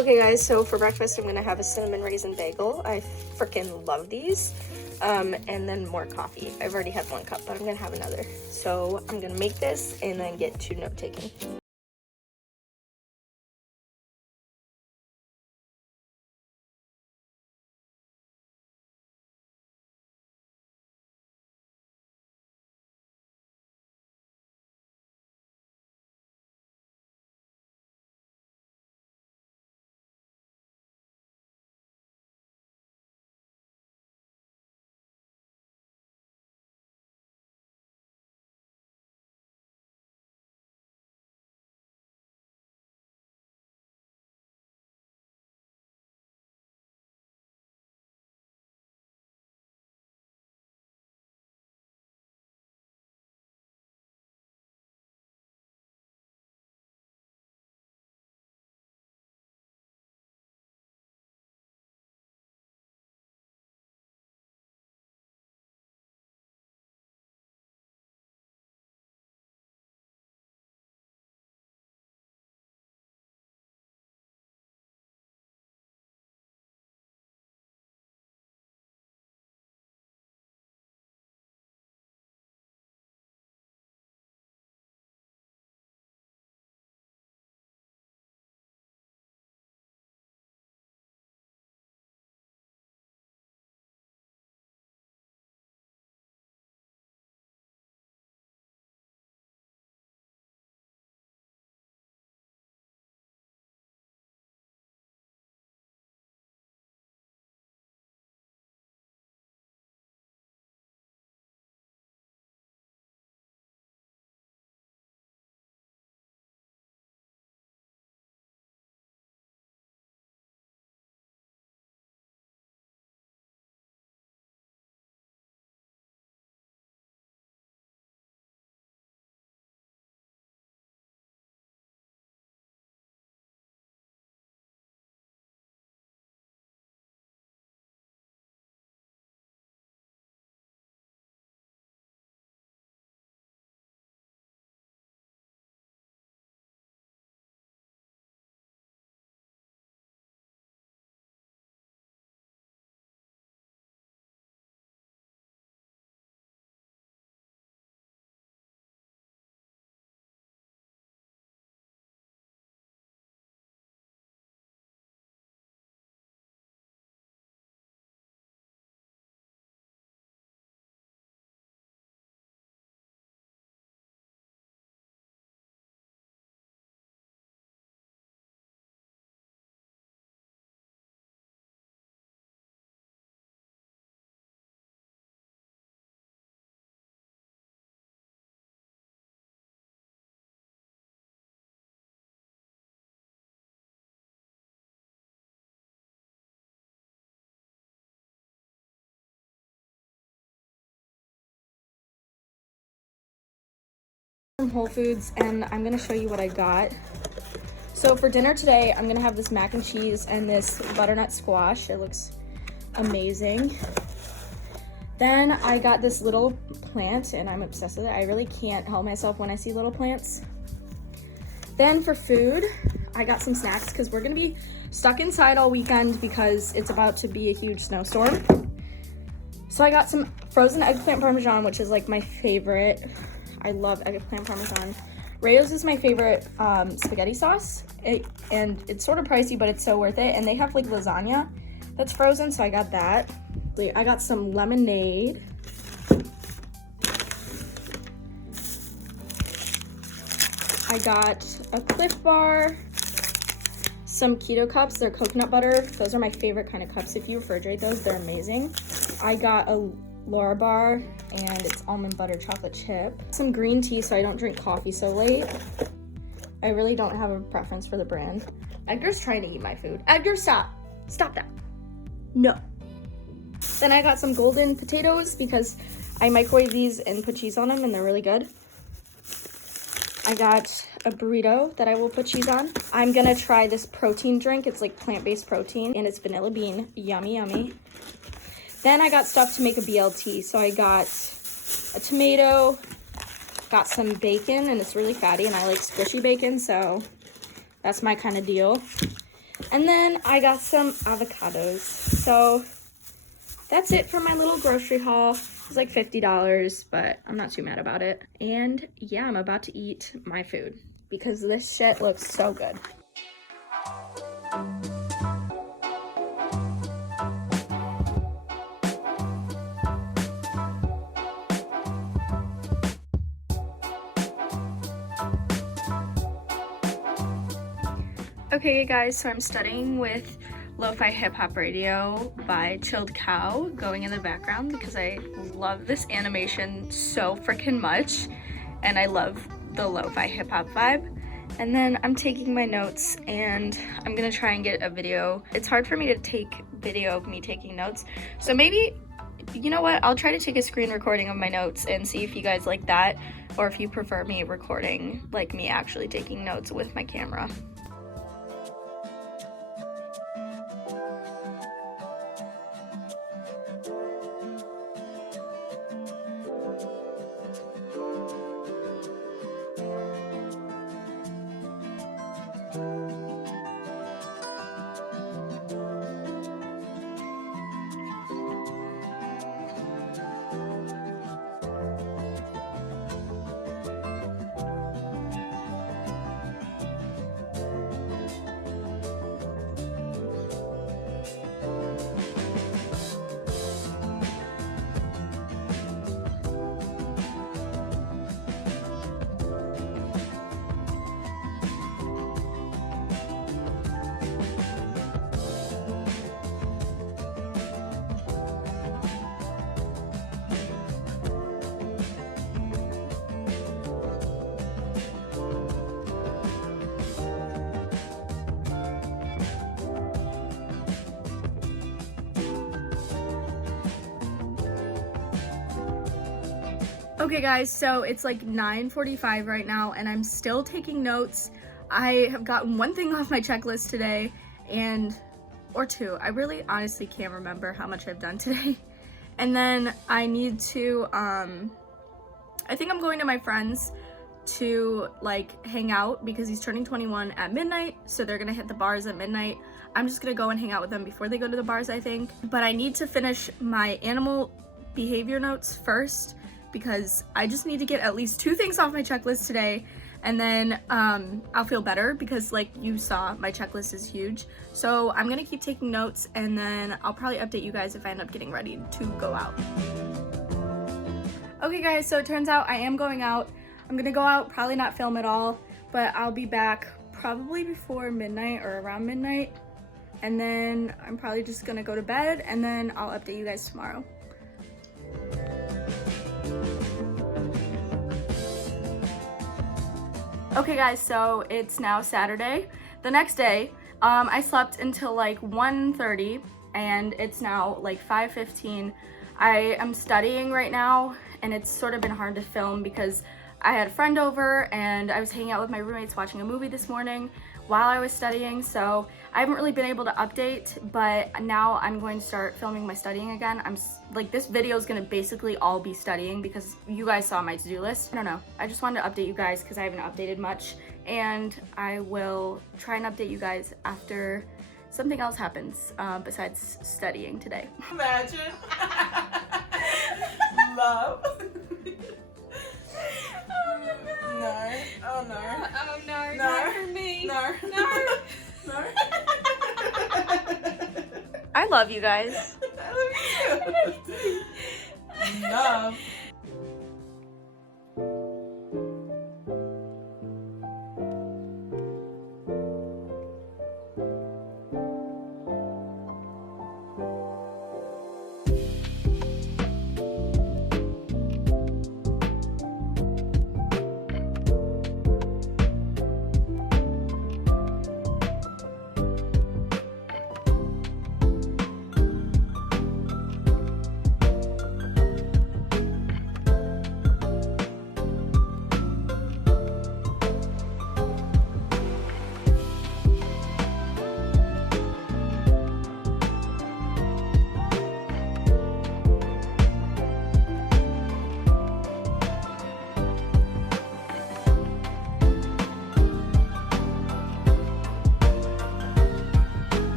Okay guys, so for breakfast I'm gonna have a cinnamon raisin bagel. I freaking love these. And then more coffee. I've already had 1 cup, but I'm gonna have another. So I'm gonna make this and then get to note taking. From Whole Foods, and I'm gonna show you what I got. So for dinner today, I'm gonna have this mac and cheese and this butternut squash. It looks amazing. Then I got this little plant and I'm obsessed with it. I really can't help myself when I see little plants. Then for food, I got some snacks because we're gonna be stuck inside all weekend because it's about to be a huge snowstorm. So I got some frozen eggplant parmesan, which is like my favorite. I love eggplant parmesan. Rayo's is my favorite spaghetti sauce, and it's sort of pricey, but it's so worth it. And they have like lasagna that's frozen, so I got that. I got some lemonade. I got a Cliff Bar, some keto cups. They're coconut butter. Those are my favorite kind of cups. If you refrigerate those, they're amazing. I got a Laura bar and it's almond butter chocolate chip. Some green tea so I don't drink coffee so late. I really don't have a preference for the brand. Edgar's trying to eat my food. Edgar, stop. Stop that. No. Then I got some golden potatoes because I microwave these and put cheese on them and they're really good. I got a burrito that I will put cheese on. I'm gonna try this protein drink. It's like plant-based protein and it's vanilla bean. Yummy, yummy. Then I got stuff to make a BLT. So I got a tomato, got some bacon, and it's really fatty, and I like squishy bacon, so that's my kind of deal. And then I got some avocados. So that's it for my little grocery haul. It was like $50, but I'm not too mad about it. And yeah, I'm about to eat my food because this shit looks so good. Okay guys, so I'm studying with Lo-Fi Hip Hop Radio by Chilled Cow going in the background because I love this animation so freaking much and I love the lo-fi hip hop vibe. And then I'm taking my notes and I'm gonna try and get a video. It's hard for me to take video of me taking notes, so maybe, you know what, I'll try to take a screen recording of my notes and see if you guys like that or if you prefer me recording, like me actually taking notes with my camera. Okay guys, so it's like 9:45 right now and I'm still taking notes. I have gotten one thing off my checklist today or two. I really honestly can't remember how much I've done today. And then I need to, I think I'm going to my friend's to like hang out because he's turning 21 at midnight, so they're gonna hit the bars at midnight. I'm just gonna go and hang out with them before they go to the bars, I think. But I need to finish my animal behavior notes first because I just need to get at least 2 things off my checklist today, and then I'll feel better because like you saw, my checklist is huge. So I'm gonna keep taking notes and then I'll probably update you guys if I end up getting ready to go out. Okay guys, so it turns out I am going out. I'm gonna go out, probably not film at all, but I'll be back probably before midnight or around midnight. And then I'm probably just gonna go to bed and then I'll update you guys tomorrow. Okay guys, so it's now Saturday. The next day, I slept until like 1:30 and it's now like 5:15. I am studying right now and it's sort of been hard to film because I had a friend over and I was hanging out with my roommates watching a movie this morning while I was studying, so I haven't really been able to update, but now I'm going to start filming my studying again. Like, this video is gonna basically all be studying because you guys saw my to-do list. I don't know, I just wanted to update you guys because I haven't updated much, and I will try and update you guys after something else happens besides studying today. Imagine. Love. No. Oh no. Oh no, No. not for me. No. No. No. I love you guys. I love you too. Love.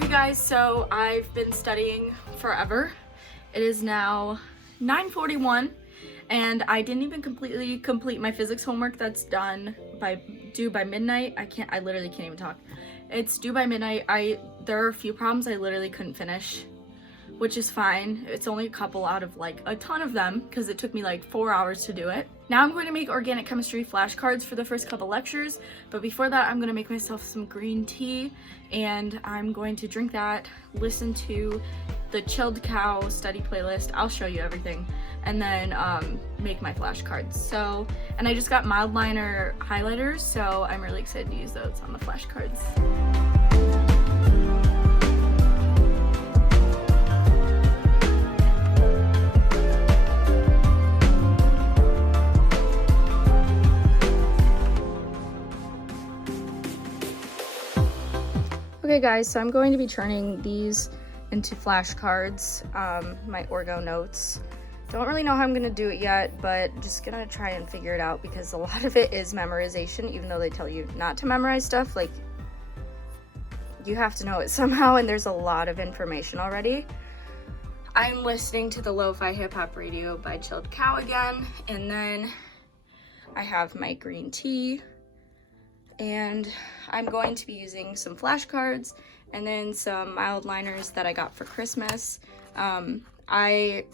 Okay guys, so I've been studying forever. It is now 9:41 and I didn't even completely complete my physics homework that's due by midnight. I literally can't even talk. It's due by midnight. There are a few problems I literally couldn't finish, which is fine. It's only a couple out of like a ton of them because it took me like 4 hours to do it. Now I'm going to make organic chemistry flashcards for the first couple lectures, but before that I'm going to make myself some green tea and I'm going to drink that, listen to the Chilled Cow study playlist. I'll show you everything, and then make my flashcards. So, and I just got mild liner highlighters, so I'm really excited to use those on the flashcards. Okay guys, so I'm going to be turning these into flashcards, my Orgo notes. Don't really know how I'm gonna do it yet, but just gonna try and figure it out because a lot of it is memorization, even though they tell you not to memorize stuff. Like, you have to know it somehow, and there's a lot of information already. I'm listening to the Lo-Fi Hip Hop Radio by Chilled Cow again, and then I have my green tea, and I'm going to be using some flashcards and then some mild liners that I got for Christmas. I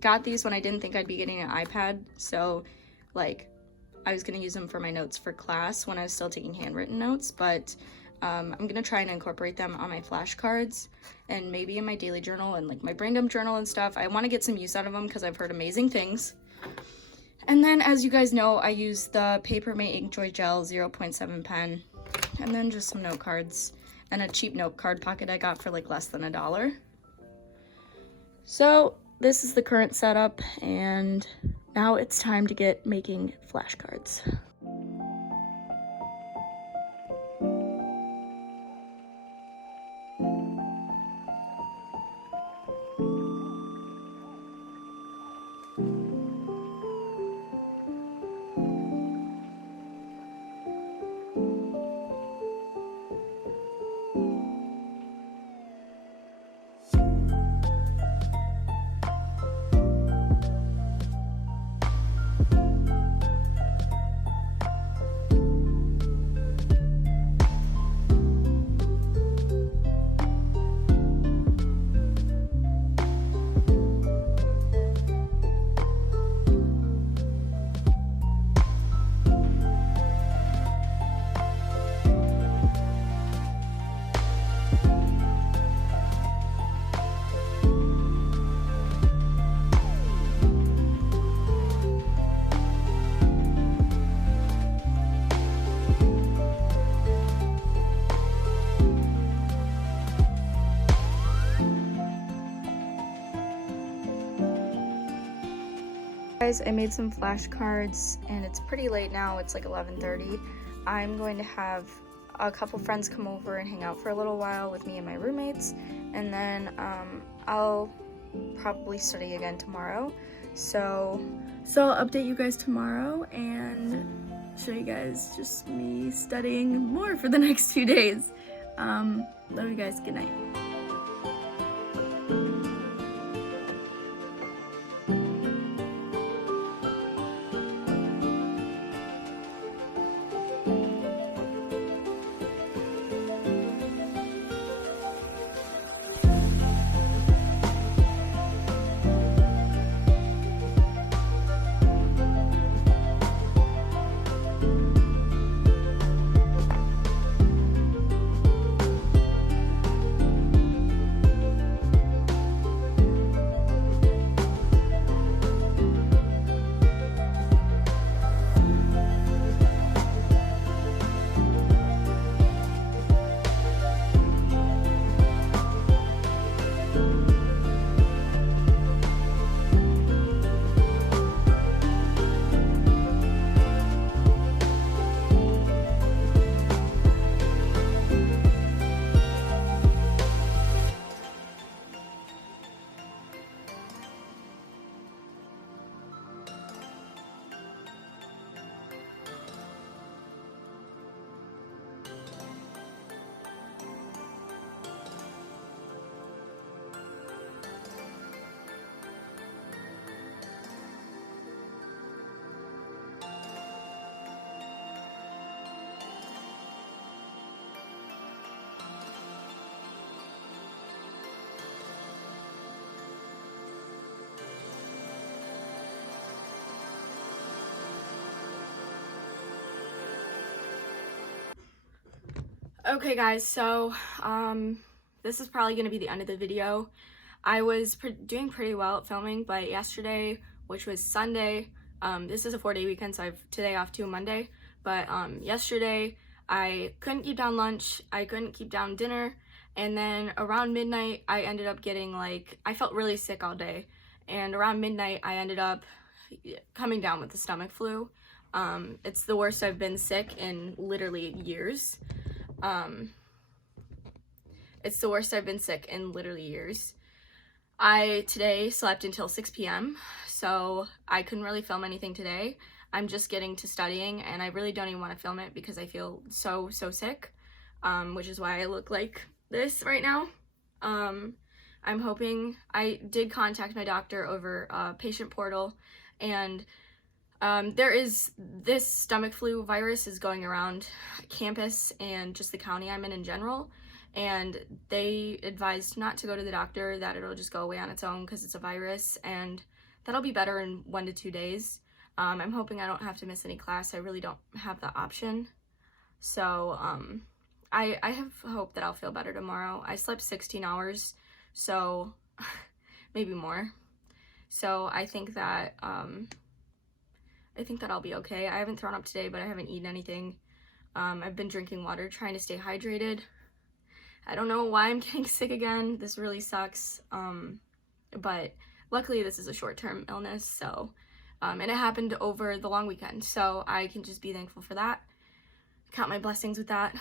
got these when I didn't think I'd be getting an iPad, so like I was gonna use them for my notes for class when I was still taking handwritten notes, but I'm gonna try and incorporate them on my flashcards and maybe in my daily journal and like my brain dump journal and stuff. I want to get some use out of them because I've heard amazing things. And then, as you guys know, I use the Papermate Inkjoy Gel 0.7 pen, and then just some note cards and a cheap note card pocket I got for like less than $1. So this is the current setup, and now it's time to get making flashcards. Guys, I made some flashcards and it's pretty late now. It's like 11:30. I'm going to have a couple friends come over and hang out for a little while with me and my roommates, and then I'll probably study again tomorrow. So I'll update you guys tomorrow and show you guys just me studying more for the next 2 days. Love you guys. Good night. Okay guys, so this is probably gonna be the end of the video. I was doing pretty well at filming, but yesterday, which was Sunday, this is a 4-day weekend, so I have today off to Monday, but yesterday I couldn't keep down lunch, I couldn't keep down dinner, and then around midnight I ended up getting I felt really sick all day, and around midnight I ended up coming down with the stomach flu. It's the worst I've been sick in literally years. It's the worst I've been sick in literally years. I today slept until 6 p.m. so I couldn't really film anything today. I'm just getting to studying and I really don't even want to film it because I feel so sick, which is why I look like this right now. I'm hoping, I did contact my doctor over patient portal, and there is this stomach flu virus is going around campus and just the county I'm in general, and they advised not to go to the doctor, that it'll just go away on its own because it's a virus, and that'll be better in 1 to 2 days. I'm hoping I don't have to miss any class. I really don't have the option, so I have hope that I'll feel better tomorrow. I slept 16 hours, so maybe more, so I think that I'll be okay. I haven't thrown up today, but I haven't eaten anything. I've been drinking water, trying to stay hydrated. I don't know why I'm getting sick again. This really sucks. But luckily this is a short-term illness, so, and it happened over the long weekend, so I can just be thankful for that. Count my blessings with that.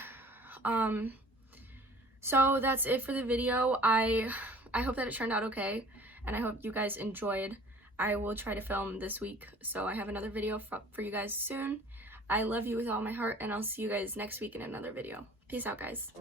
So that's it for the video. I hope that it turned out okay, and I hope you guys enjoyed. I will try to film this week, so I have another video for you guys soon. I love you with all my heart, and I'll see you guys next week in another video. Peace out, guys.